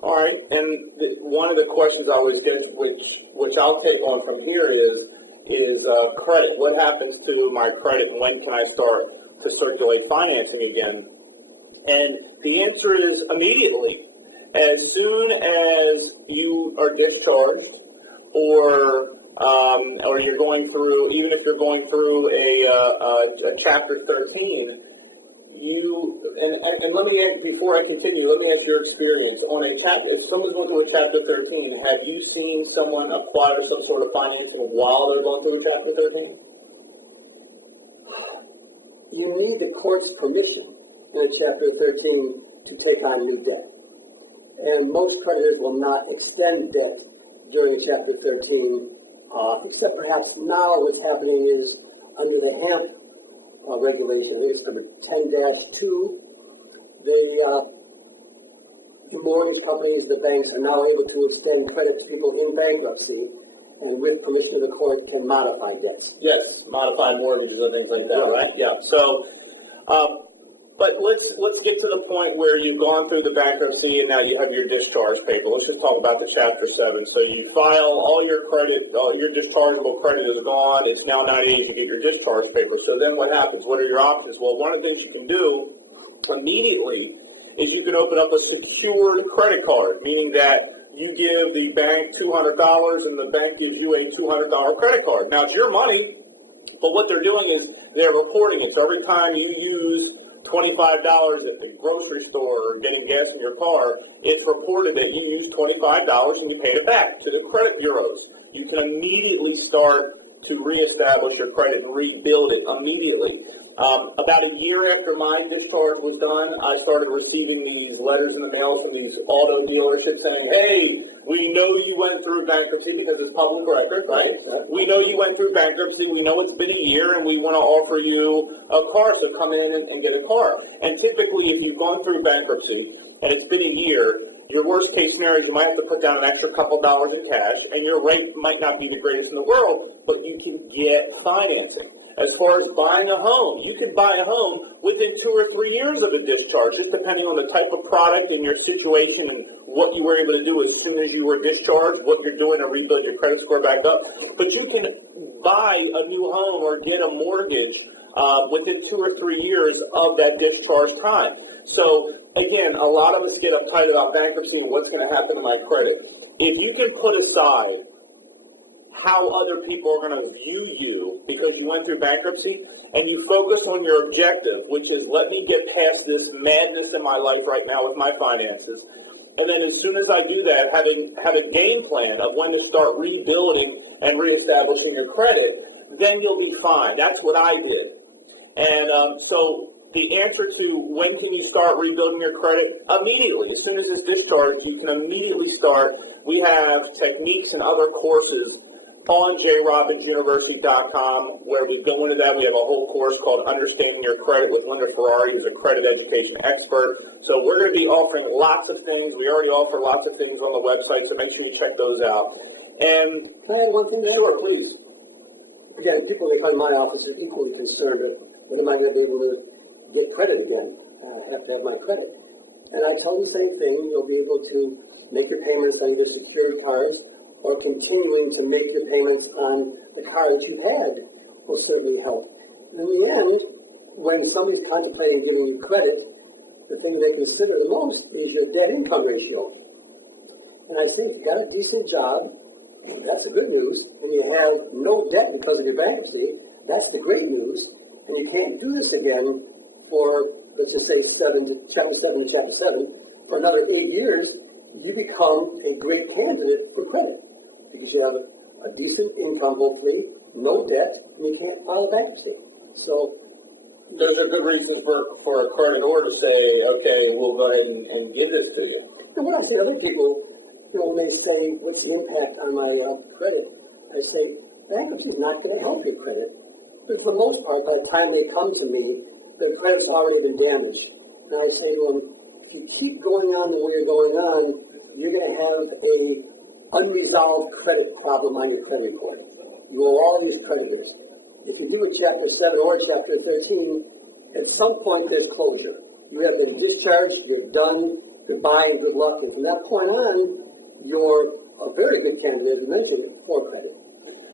All right, and one of the questions I always get, which I'll take on from here, is credit. What happens to my credit, and when can I start to circulate financing again? And the answer is immediately. As soon as you are discharged, or you're going through, even if you're going through a Chapter 13. And let me ask, before I continue, let me ask your experience on a chapter. If someone's going through a Chapter 13, have you seen someone acquire some sort of financing while they're going through a Chapter 13? You need the court's permission in a Chapter 13 to take on new debt. And most creditors will not extend debt during Chapter 13, except perhaps now what's happening is under the HAMP regulation, at least for the 10-2, the mortgage companies, the banks are now able to extend credit to people in bankruptcy, and with permission of the court can modify debts. Yes, modify mortgages and things like that, right? Yeah. So, but let's get to the point where you've gone through the bankruptcy and now you have your discharge paper. Let's just talk about the Chapter 7. So you file all your credit, all your dischargeable credit is gone. It's now not able to get your discharge paper. So then what happens? What are your options? Well, one of the things you can do immediately is you can open up a secured credit card, meaning that you give the bank $200 and the bank gives you a $200 credit card. Now, it's your money, but what they're doing is they're reporting it. So every time you use $25 at the grocery store or getting gas in your car, it's reported that you used $25 and you paid it back to the credit bureaus. You can immediately start to reestablish your credit and rebuild it immediately. About a year after my discharge was done, I started receiving these letters in the mail from these auto dealerships saying, hey, we know you went through bankruptcy because it's public record, right? We know you went through bankruptcy. We know it's been a year, and we want to offer you a car, so come in and get a car. And typically, if you've gone through bankruptcy and it's been a year, your worst case scenario is you might have to put down an extra couple dollars in cash, and your rate might not be the greatest in the world, but you can get financing. As far as buying a home, you can buy a home within 2 or 3 years of a discharge, just depending on the type of product and your situation and what you were able to do as soon as you were discharged, what you're doing to rebuild your credit score back up. But you can buy a new home or get a mortgage within 2 or 3 years of that discharge time. So, again, a lot of us get uptight about bankruptcy and what's going to happen to my credit. If you can put aside how other people are going to view you because you went through bankruptcy, and you focus on your objective, which is let me get past this madness in my life right now with my finances, and then as soon as I do that, have a game plan of when to start rebuilding and reestablishing your credit, then you'll be fine. That's what I did. And so the answer to when can you start rebuilding your credit? Immediately. As soon as it's discharged, you can immediately start. We have techniques and other courses on jrobbinsuniversity.com where we go into that. We have a whole course called Understanding Your Credit with Linda Ferrari, who's a credit education expert. So we're going to be offering lots of things. We already offer lots of things on the website, so make sure you check those out. And can I add one thing? Sure, please. Again, people that come to my office are equally concerned that they might not be able to get credit again after I have my credit. And I tell you the same thing. You'll be able to make your payments on your secured cards, or continuing to make the payments on the cards you had will certainly help. In the end, when somebody's contemplating giving you credit, the thing they consider the most is your debt-income ratio. And I think you got a decent job, and that's the good news. When you have no debt because of your bankruptcy, that's the great news. And you can't do this again for, let's just say, Chapter 7, for another 8 years, you become a great candidate for credit. Because you have a decent income, hopefully, no debt, and you can't file bankruptcy. So there's a good reason for a creditor to say, okay, we'll go ahead and give it to you. And when I see other people, may say, what's the impact on my credit? I say, bankruptcy is not going to help your credit. Because for the most part, by the time they come to me, their credit's already been damaged. And I say to them, if you keep going on the way you're going on, you're going to have a unresolved credit problem on your credit report. You will always credit risk. If you do a Chapter 7 or Chapter 13, at some point there's closure. You have been discharged, you're done, goodbye and good luck. And from that point on, you're a very good candidate, and then you get full credit.